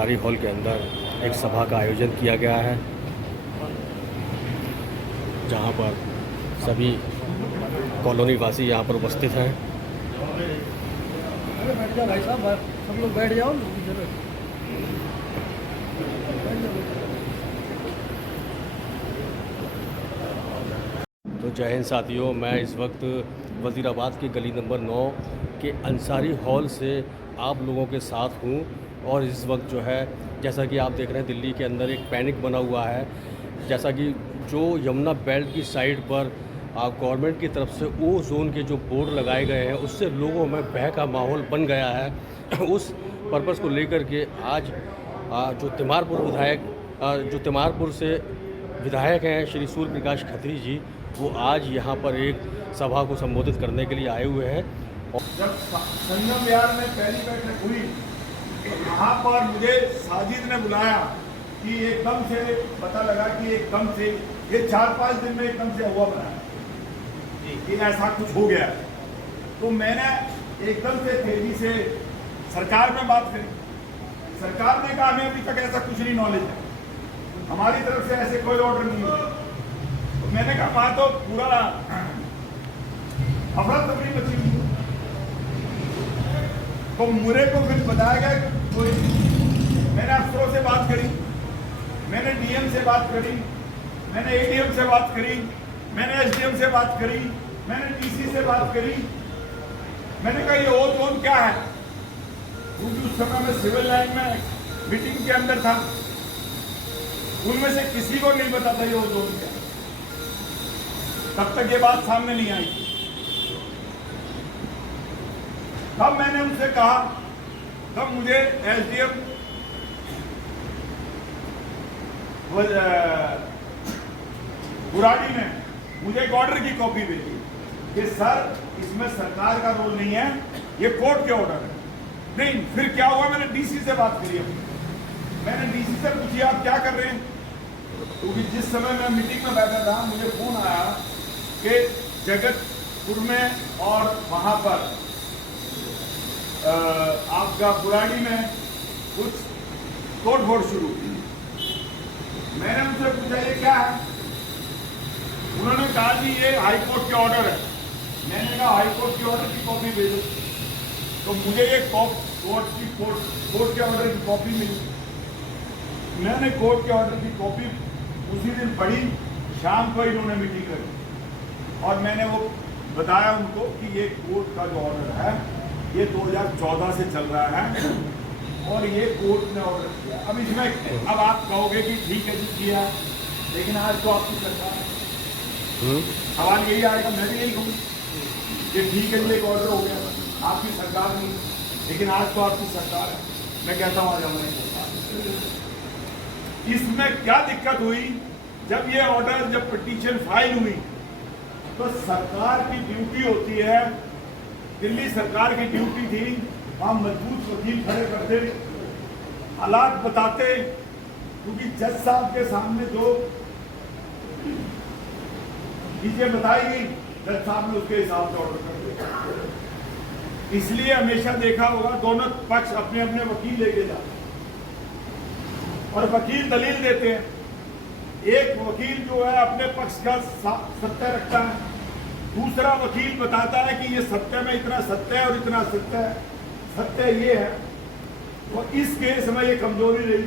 Ansari hall के अंदर एक सभा का आयोजन किया गया है, जहां पर सभी कॉलोनी वासी यहाँ पर उपस्थित हैं। बैठ जाओ भाई साहब, सब लोग बैठ जाओ। तो जय हिंद साथियों, मैं इस वक्त वज़ीराबाद के गली नंबर 9 के अंसारी हॉल से आप लोगों के साथ हूँ। और इस वक्त जो है, जैसा कि आप देख रहे हैं, दिल्ली के अंदर एक पैनिक बना हुआ है। जैसा कि जो यमुना बेल्ट की साइड पर गवर्नमेंट की तरफ से ओ जोन के जो बोर्ड लगाए गए हैं, उससे लोगों में भय का माहौल बन गया है। उस पर्पज़ को लेकर के आज जो तिमारपुर से विधायक हैं श्री सूर्य प्रकाश खत्री जी, वो आज यहाँ पर एक सभा को संबोधित करने के लिए आए हुए हैं। जब संगम विहार में पहली बैठक हुई तो यहाँ पर मुझे साजिद ने बुलाया कि एकदम से पता लगा कि एकदम से ये 4-5 दिन में एकदम से हुआ बना कि ऐसा कुछ हो गया। तो मैंने एकदम से तेजी से सरकार में बात करी। सरकार ने कहा हमें अभी तक ऐसा कुछ नहीं नॉलेज है, हमारी तरफ से ऐसे कोई ऑर्डर नहीं है। तो मैंने कहा वहां तो पूरा अफरा तफरी मची हुई। तो मुझे को फिर बताया गया कोई, मैंने अफसरों से बात करी, मैंने डीएम से बात करी, मैंने एडीएम से बात करी, मैंने एसडीएम से बात करी, मैंने डीसी से बात करी। मैंने कहा ये ओ जोन क्या है, क्योंकि उस समय में सिविल लाइन में मीटिंग के अंदर था, उनमें से किसी को नहीं पता था ये ओ जोन क्या, तब तक ये बात सामने नहीं आई। तब मैंने उनसे कहा, तब मुझे एसडीएम बुराड़ी ने मुझे एक ऑर्डर की कॉपी भेजी कि सर इसमें सरकार का रोल नहीं है, ये कोर्ट के ऑर्डर है। नहीं, फिर क्या हुआ, मैंने डीसी से बात करी। मैंने डीसी से पूछी आप क्या कर रहे हैं, क्योंकि जिस समय मैं मीटिंग में बैठा था मुझे फोन आया कि जगतपुर में और वहां पर आपका बुराड़ी में कुछ तोड़फोड़ शुरू हुई। मैंने उनसे पूछा ये क्या है, उन्होंने कहा कि ये हाईकोर्ट के ऑर्डर है। मैंने कहा हाईकोर्ट के ऑर्डर की कॉपी भेजो। तो मुझे ये कोर्ट के ऑर्डर की कॉपी मिली। मैंने कोर्ट के ऑर्डर की कॉपी उसी दिन पढ़ी, शाम को इन्होंने मीटिंग करी और मैंने वो बताया उनको कि ये कोर्ट का जो ऑर्डर है ये 2014 से चल रहा है और ये कोर्ट ने ऑर्डर किया। अब इसमें अब आप कहोगे कि ठीक है जी किया, लेकिन आज तो आपकी सरकार है, सवाल यही आएगा, मैं भी यही कहूँ कि ठीक है जी एक ऑर्डर हो गया, आपकी सरकार नहीं, लेकिन आज तो आपकी सरकार है। मैं कहता हूँ आज हमारी सरकार। इसमें क्या दिक्कत हुई, जब ये ऑर्डर, जब पिटीशन फाइल हुई तो सरकार की ड्यूटी होती है, दिल्ली सरकार की ड्यूटी थी, वहां मजबूत वकील खड़े करते, हालात बताते, क्योंकि जज साहब के सामने जो चीजें बताई गई जज साहब ने उसके हिसाब से ऑर्डर कर दिया। इसलिए हमेशा देखा होगा दोनों पक्ष अपने अपने वकील लेके जाते और वकील दलील देते हैं। एक वकील जो है अपने पक्ष का सत्य रखता है, दूसरा वकील बताता है कि ये सत्य में इतना सत्य है और इतना सत्य है, सत्य ये है। तो इस केस में ये कमजोरी रही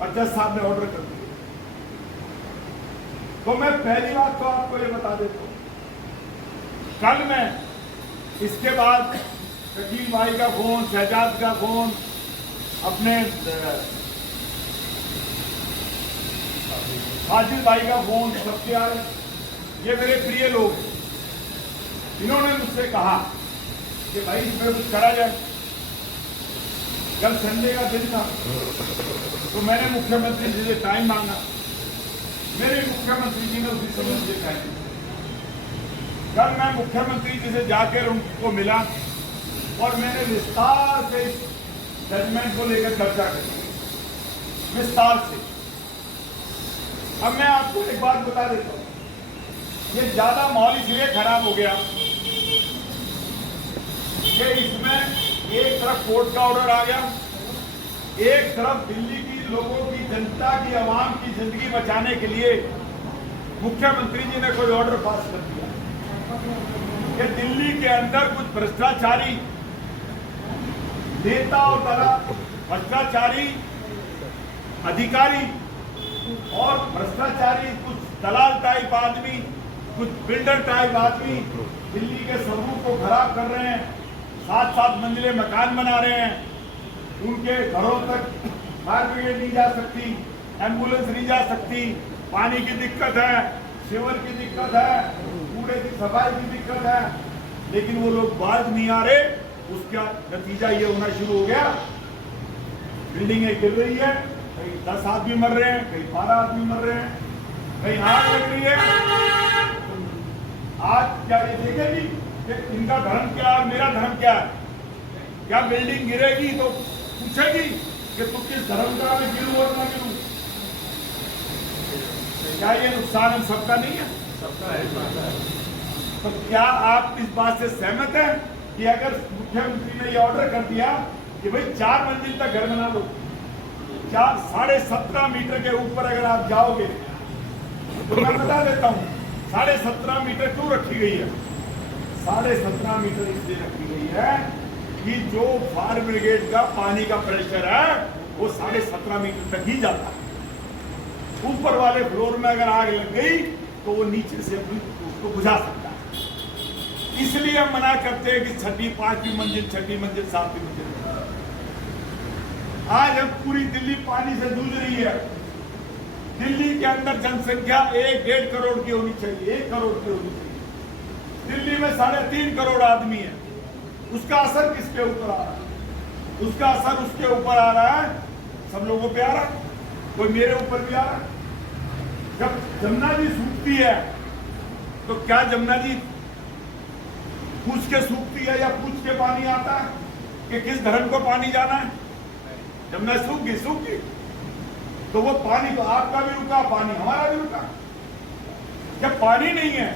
और जज साहब ने ऑर्डर कर दिया। तो मैं पहली बात तो आपको ये बता देता हूं, कल मैं इसके बाद शकील भाई का फोन, शहजाद का फोन, अपने साजिद भाई का फोन, सबके आ रहे, ये मेरे प्रिय लोग हैं। इन्होंने मुझसे कहा कि भाई इसमें कुछ करा जाए। कल संडे का दिन था तो मैंने मुख्यमंत्री जी से टाइम मांगा, मेरे मुख्यमंत्री जी ने उसी समय मुझे टाइम दिया। कल मैं मुख्यमंत्री जी से जाकर उनको मिला और मैंने विस्तार से इस जजमेंट को लेकर चर्चा करी, विस्तार से। अब मैं आपको एक बात बता देता हूं, ये ज्यादा माहौल इसलिए खराब हो गया कि इसमें एक तरफ कोर्ट का ऑर्डर आ गया एक तरफ दिल्ली की लोगों की, जनता की, आवाम की जिंदगी बचाने के लिए मुख्यमंत्री जी ने कोई ऑर्डर पास कर दिया कि दिल्ली के अंदर कुछ भ्रष्टाचारी नेता और भ्रष्टाचारी अधिकारी और भ्रष्टाचारी कुछ दलाल टाइप आदमी, कुछ बिल्डर टाइप आदमी दिल्ली के स्वरूप को खराब कर रहे हैं। 7-7 मंजिले मकान बना रहे हैं, उनके घरों तक फायर ब्रिगेड नहीं जा सकती, एम्बुलेंस नहीं जा सकती, पानी की दिक्कत है, सीवर की दिक्कत है, कूड़े की सफाई की दिक्कत है, लेकिन वो लोग बाज नहीं आ रहे। उसका नतीजा ये होना शुरू हो गया, बिल्डिंगें गिर रही है, कहीं 10 आदमी मर रहे हैं, कहीं 12 आदमी मर रहे हैं, कहीं आग लग रही है। आज क्या ये देखेगी कि इनका धर्म क्या है, मेरा धर्म क्या है? क्या बिल्डिंग गिरेगी तो पूछेगी कि तू किस धर्म का, मैं गिरूं और ना गिरूं? क्या ये नुकसान हम सबका नहीं है? सबका है। तो क्या आप इस बात से सहमत हैं कि अगर मुख्यमंत्री ने ये ऑर्डर कर दिया कि भाई 4 मंजिल तक घर बना लो, 17.5 मीटर के ऊपर अगर आप जाओगे तो मैं बता देता हूँ 17.5 मीटर क्यों रखी गई है? 17.5 मीटर इसलिए रखी गई है कि जो फायर ब्रिगेड का पानी का प्रेशर है वो 17.5 मीटर तक ही जाता है। ऊपर वाले फ्लोर में अगर आग लग गई तो वो नीचे से उसको बुझा सकता है। इसलिए हम मना करते हैं कि 6वीं 5वीं मंजिल, 6वीं मंजिल, 7वीं मंजिल। आज हम पूरी दिल्ली पानी से जूझ रही है। दिल्ली के अंदर जनसंख्या 1-1.5 करोड़ की होनी चाहिए, 1 करोड़ की होनी चाहिए। दिल्ली में 3.5 करोड़ आदमी है। उसका असर किसके ऊपर आ रहा है? उसका असर उसके ऊपर आ रहा है, सब लोगों पे आ रहा है, कोई मेरे ऊपर भी आ रहा है। जब जमुना जी सूखती है तो क्या जमुना जी पूछ के सूखती है या पूछ के पानी आता है कि किस धर्म को पानी जाना है? जमुना सूख गई तो वो पानी तो आपका भी रुका, पानी हमारा भी रुका। जब पानी नहीं है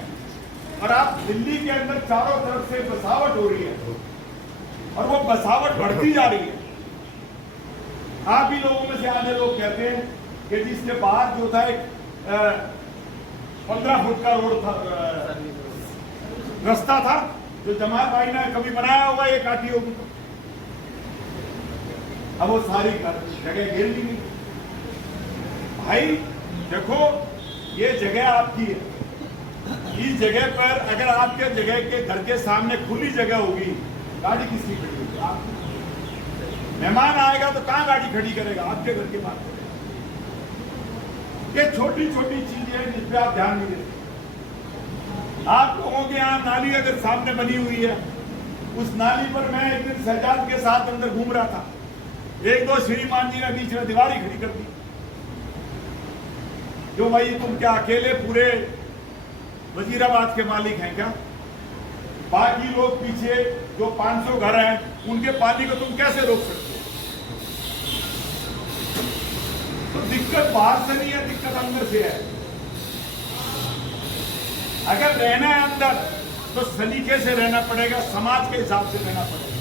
और आप दिल्ली के अंदर चारों तरफ से बसावट हो रही है और वो बसावट बढ़ती जा रही है। आप ही लोगों में से आधे लोग कहते हैं कि जिसके बाहर जो था एक 15 फुट का रोड था, रास्ता था, जो जमाल भाई ने कभी बनाया होगा, ये काटी होगी, अब वो सारी जगह घेर ली गई। भाई देखो, ये जगह आपकी है। इस जगह पर अगर आपके जगह के घर के सामने खुली जगह होगी, गाड़ी किसकी खड़ी होगी? आपकी। मेहमान आएगा तो कहाँ गाड़ी खड़ी करेगा? आपके घर के पास। ये छोटी छोटी चीजें हैं जिस पे आप ध्यान नहीं देते। आप लोगों के यहाँ नाली अगर सामने बनी हुई है, उस नाली पर मैं एक दिन शहजाद के साथ अंदर घूम रहा था, 1-2 श्रीमान जी ने बीच में दीवार ही खड़ी कर दी। जो भाई तुम क्या अकेले पूरे वजीराबाद के मालिक हैं क्या? बाकी लोग पीछे जो 500 घर हैं, उनके पानी को तुम कैसे रोक सकते हो? तो दिक्कत बाहर से नहीं है, दिक्कत अंदर से है। अगर रहना है अंदर तो सलीके से रहना पड़ेगा, समाज के हिसाब से रहना पड़ेगा।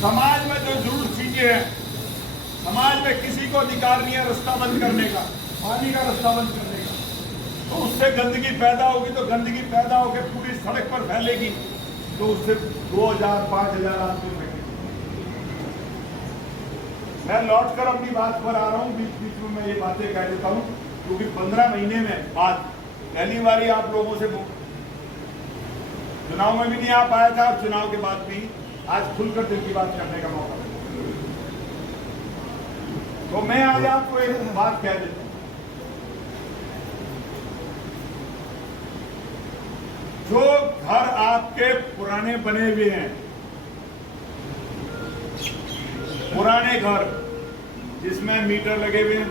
समाज में जो जरूर चीजें हैं, समाज में किसी को अधिकार नहीं है रास्ता बंद करने का, पानी का रास्ता बंद करने का। तो उससे गंदगी पैदा होगी, तो गंदगी पैदा होकर पूरी सड़क पर फैलेगी, तो उससे 2000-5000 आदमी फैलेंगे। मैं लौट कर अपनी बात पर आ रहा हूँ, बीच बीच में मैं ये बातें कह देता हूँ, क्योंकि 15 महीने में बाद पहली बारी आप लोगों से चुनाव में भी नहीं आ पाया था, और चुनाव के बाद भी आज खुलकर दिल की बात करने का मौका मिला। तो मैं आज आपको एक बात कह देता हूँ, जो घर आपके पुराने बने हुए हैं, पुराने घर जिसमें मीटर लगे हुए हैं,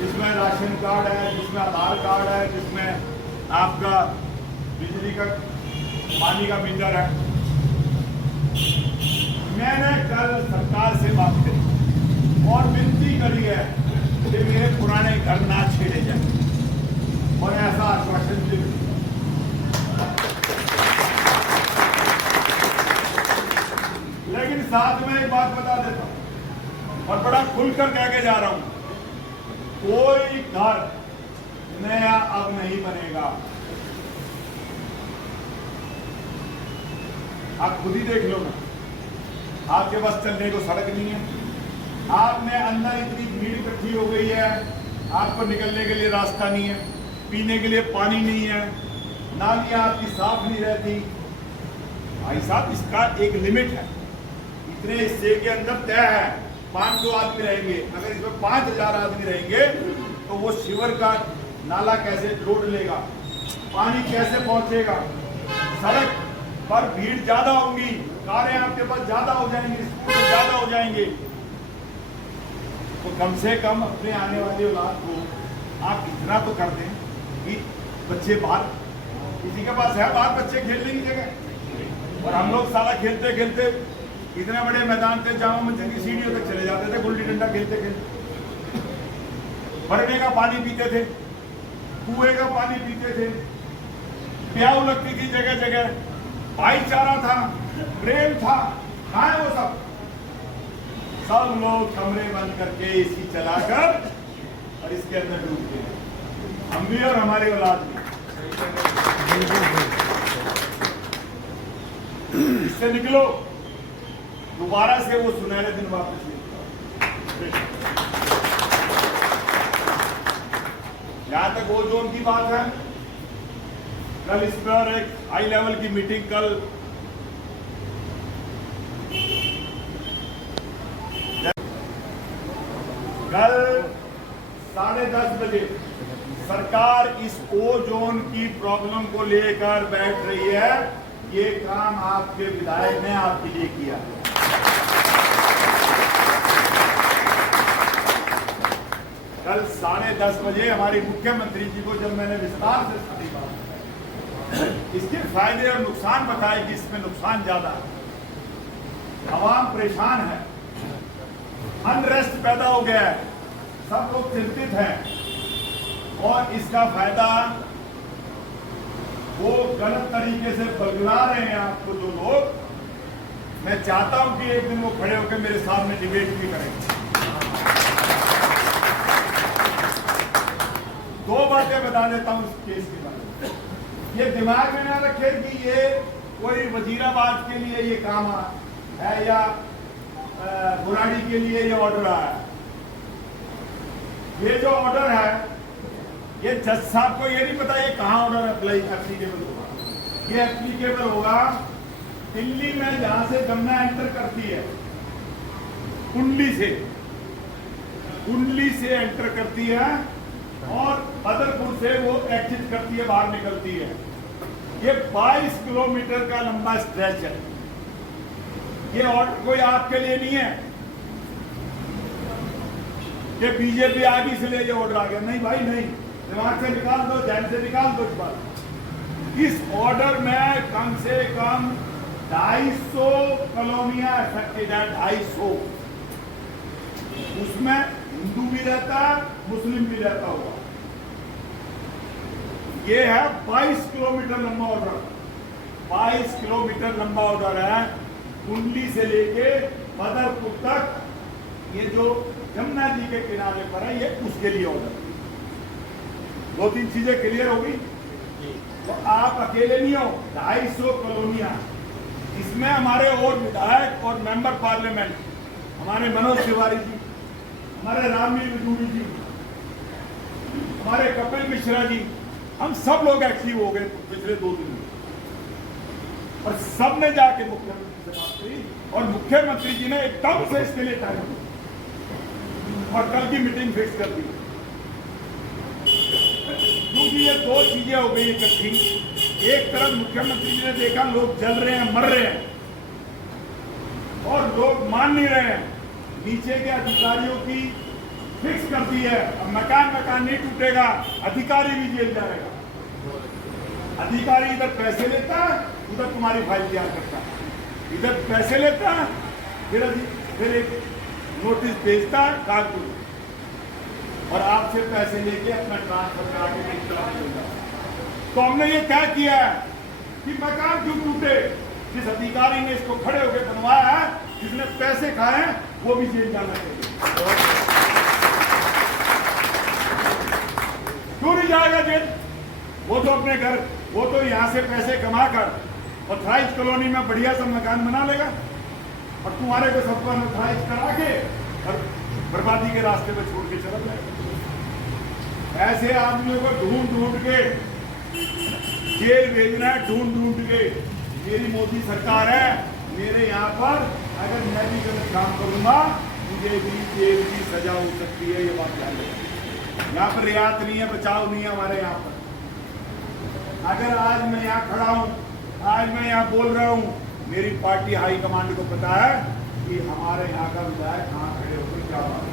जिसमें राशन कार्ड है, जिसमें आधार कार्ड है, जिसमें आपका बिजली का पानी का मीटर है, मैंने कल सरकार से बात करी और विनती करी है कि मेरे पुराने घर ना छेड़े जाए, और ऐसा आश्वासन भी मिला। लेकिन साथ में एक बात बता देता हूं, और बड़ा खुलकर कह के जा रहा हूं, कोई घर नया अब नहीं बनेगा। आप खुद ही देख लो ना, आपके पास चलने को सड़क नहीं है, आप में अंदर इतनी भीड़ इकट्ठी हो गई है, आपको निकलने के लिए रास्ता नहीं है, पीने के लिए पानी नहीं है, नालियां आपकी साफ नहीं रहती। भाई साहब, इसका एक लिमिट है, इतने हिस्से के अंदर तय है। 500 आदमी रहेंगे, अगर इसमें 5000 आदमी रहेंगे तो वो शिवर का नाला कैसे जोड़ लेगा, पानी कैसे पहुंचेगा। सड़क पर भीड़ ज्यादा होगी, कारें आपके पास ज्यादा हो जाएंगी, स्कूटर ज्यादा हो जाएंगे। तो कम से कम अपने आने वाली औलाद को आप इतना तो कर दें कि बच्चे बाहर, किसी के पास है बाहर बच्चे खेलने की जगह, और हम लोग साला खेलते खेलते इतने बड़े मैदान थे, जामा मस्जिद की सीढ़ियों तक चले जाते थे गुल्ली डंडा खेलते खेलते, भरने का पानी पीते थे, कुएं का पानी पीते थे, प्याऊ लगती थी जगह जगह, भाईचारा था, प्रेम था। कहाँ है वो सब? सब लोग कमरे बंद करके एसी चलाकर और इसके अंदर डूब गए, हम भी और हमारी औलाद भी। इससे निकलो, दोबारा से वो सुनहरे दिन वापस नहीं। जहां तक ओजोन की बात है, कल इस पर एक हाई लेवल की मीटिंग कल कल 10:30 बजे सरकार इस ओजोन की प्रॉब्लम को लेकर बैठ रही है। ये काम आपके विधायक ने आपके लिए किया। कल 10:30 बजे हमारे मुख्यमंत्री जी को जब मैंने विस्तार से सारी बात, इसके फायदे और नुकसान बताए कि इसमें नुकसान ज्यादा है, आवाम परेशान है, अनरेस्ट पैदा हो गया है, सब लोग चिंतित हैं, और इसका फायदा वो गलत तरीके से बगला रहे हैं आपको जो लोग। मैं चाहता हूं कि एक दिन वो खड़े होकर मेरे सामने डिबेट भी करें। दो बातें बता देता हूं इस केस के बारे में। ये दिमाग में ना रखे कि ये कोई वजीराबाद के लिए ये काम है या बुराड़ी के लिए ये ऑर्डर आया। ये जो ऑर्डर है, ये जज साहब को ये नहीं पता ये कहाँ ऑर्डर एप्लीकेबल होगा। ये एप्लीकेबल होगा दिल्ली में, जहां से जमुना एंटर करती है, कुंडली से एंटर करती है और बदरपुर से वो एग्जिट करती है, बाहर निकलती है। ये 22 किलोमीटर का लंबा स्ट्रेच है। ये ऑर्डर कोई आपके लिए नहीं है कि बीजेपी आगे से ले ये ऑर्डर आ गया। नहीं भाई नहीं, दिमाग से निकाल दो, जहन से निकाल दो इस बात। इस ऑर्डर में कम से कम 250 कॉलोनियां अफेक्टेड है, 250। उसमें हिंदू भी रहता है, मुस्लिम भी रहता होगा। ये है 22 किलोमीटर लंबा ऑर्डर, 22 किलोमीटर लंबा ऑर्डर है, कुंडली से लेके बदरपुर तक। ये जो जमुना जी के किनारे पर है, ये उसके लिए ऑर्डर। 2-3 चीजें क्लियर होगी। तो आप अकेले नहीं हो, 250 कॉलोनियां, इसमें हमारे और विधायक और मेंबर पार्लियामेंट, हमारे मनोज तिवारी जी, हमारे रामवीर विदुरी जी, हमारे कपिल मिश्रा जी, हम सब लोग एक्टिव हो गए पिछले 2 दिन में, और सब ने जाके मुख्यमंत्री से बात करी, और मुख्यमंत्री जी ने एकदम से इसके लिए टाइम दिया और कल की मीटिंग फिक्स कर दी। क्योंकि ये 2 चीजें हो गई इकट्ठी। एक तरफ मुख्यमंत्री जी ने देखा लोग जल रहे हैं, मर रहे हैं, और लोग मान नहीं रहे हैं। नीचे के अधिकारियों की फिक्स कर दी है, अब मकान नहीं टूटेगा, अधिकारी भी जेल जाएगा। अधिकारी इधर पैसे लेता है, उधर तुम्हारी फाइल तैयार करता है, इधर पैसे लेता है, फिर एक नोटिस भेजता है कागज, और आपसे पैसे लेके अपना ट्रांसफर करा के चला। तो हमने ये तय किया है कि मकान क्यों टूटे, जिस अधिकारी ने इसको खड़े होकर बनवाया है, जिसने पैसे खाए हैं, वो भी जेल जाना चाहिए। क्यों नहीं जाएगा जेल? वो तो अपने घर, वो तो यहाँ से पैसे कमा कर ऑथराइज कॉलोनी में बढ़िया सा मकान बना लेगा और तुम्हारे को सबको ऑथराइज करा के और बर्बादी के रास्ते पे छोड़ के चला जाएगा। ऐसे आदमियों को ढूंढ ढूंढ के जेल भेजना है, ढूंढ ढूंढ के। मेरी मोदी सरकार है, मेरे यहाँ पर अगर मैं भी गलत काम करूंगा मुझे भी जेल की सजा हो सकती है, ये बात ध्यान रखिए। यहाँ पर रियायत नहीं है, बचाव नहीं है हमारे यहाँ पर। अगर आज मैं यहाँ खड़ा हूँ, आज मैं यहाँ बोल रहा हूँ, मेरी पार्टी हाई कमांड को पता है कि हमारे यहाँ का विधायक कहाँ खड़े होकर क्या बात है।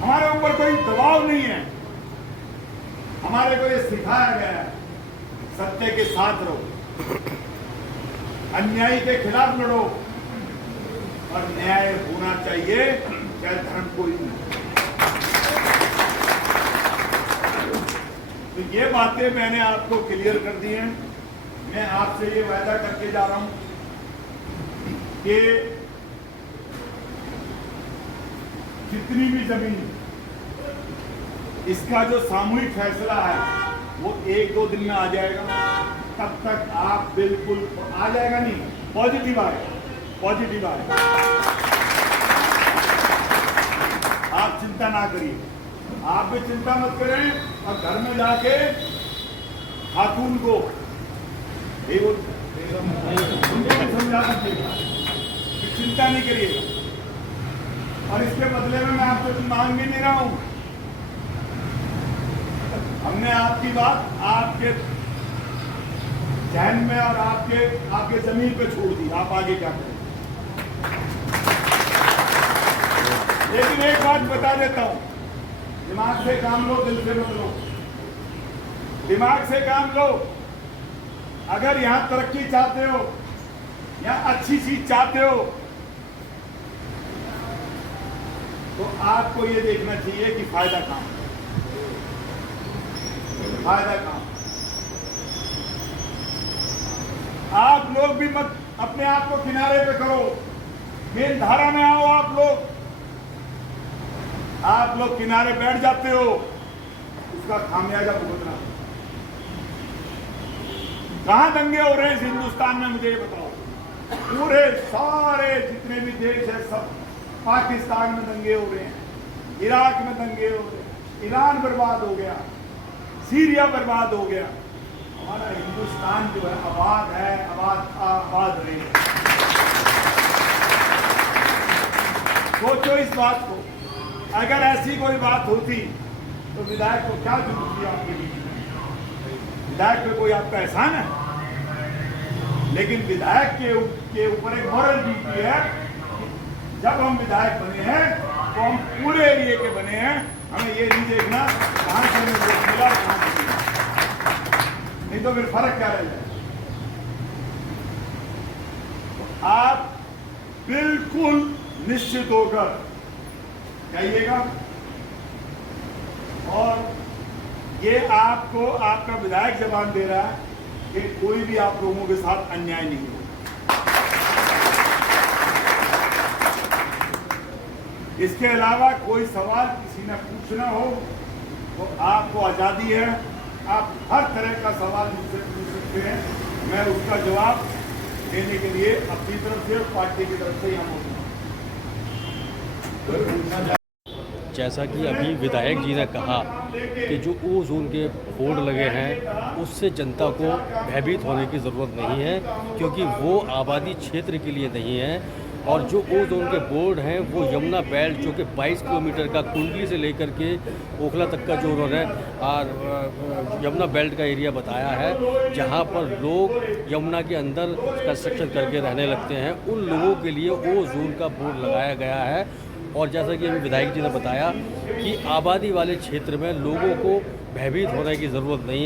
हमारे ऊपर कोई दबाव नहीं है, हमारे को ये सिखाया गया है सत्य के साथ रहो, अन्याय के खिलाफ लड़ो और न्याय होना चाहिए, चाहे धर्म कोई नहीं। तो ये बातें मैंने आपको क्लियर कर दी हैं। मैं आपसे ये वादा करके जा रहा हूं कि जितनी भी जमीन, इसका जो सामूहिक फैसला है वो 1-2 दिन में आ जाएगा। तब तक आप बिल्कुल आ जाएगा, नहीं पॉजिटिव आए, पॉजिटिव आए, आप चिंता ना करिए, आप भी चिंता मत करें। और घर में जाके खातून को समझा दीजिएगा कि चिंता नहीं करिएगा। और इसके बदले में मैं आपसे कुछ मांग भी नहीं रहा हूं। हमने आपकी बात आपके जहन में और आपके जमीन पे छोड़ दी, आप आगे क्या करें। लेकिन एक बात बता देता हूं, दिमाग से काम लो, दिल से मत लो। दिमाग से काम लो। अगर यहां तरक्की चाहते हो, यहां अच्छी चीज चाहते हो, तो आपको ये देखना चाहिए कि फायदा कहां, फायदा कहां। आप लोग भी मत अपने आप को किनारे पे करो, मेन धारा में आओ। आप लोग किनारे बैठ जाते हो, उसका खामियाजा भुगतना। कहां दंगे हो रहे हैं इस हिंदुस्तान में, मुझे ये बताओ। पूरे सारे जितने भी देश है सब, पाकिस्तान में दंगे हो रहे हैं, इराक में दंगे हो रहे हैं, ईरान बर्बाद हो गया, सीरिया बर्बाद हो गया। हमारा हिंदुस्तान जो है आबाद है, आबाद रहेगा। सोचो इस बात को। अगर ऐसी कोई बात होती तो विधायक को क्या जरूरत थी आपके बीच में? विधायक पे कोई आपका एहसान है? लेकिन विधायक के ऊपर एक मॉरल ड्यूटी है। जब हम विधायक बने हैं तो हम पूरे एरिया के बने हैं, हमें ये नहीं देखना कहां से हमें वोट मिला, कहां से मिला, नहीं तो फिर फर्क क्या रह जाए। तो आप बिल्कुल निश्चित होकर जाइएगा। और ये आपको आपका विधायक जवाब दे रहा है कि कोई भी आप लोगों के साथ अन्याय नहीं हो। इसके अलावा कोई सवाल किसी ने पूछना हो तो आपको आज़ादी है, आप हर तरह का सवाल मुझसे पूछ सकते हैं। मैं उसका जवाब देने के लिए अपनी तरफ से, पार्टी की तरफ से यहाँ मौजूद हूँ। जैसा कि अभी विधायक जी ने कहा कि जो ओ जोन के बोर्ड लगे हैं उससे जनता को भयभीत होने की ज़रूरत नहीं है, क्योंकि वो आबादी क्षेत्र के लिए नहीं है। और जो ओ जोन के बोर्ड हैं वो यमुना बेल्ट, जो कि 22 किलोमीटर का कुंडली से लेकर के ओखला तक का जो उन्होंने यमुना बेल्ट का एरिया बताया है, जहां पर लोग यमुना के अंदर कंस्ट्रक्शन करके रहने लगते हैं, उन लोगों के लिए ओ जोन का बोर्ड लगाया गया है। और जैसा कि अभी विधायक जी ने बताया कि आबादी वाले क्षेत्र में लोगों को भयभीत होने की ज़रूरत नहीं है।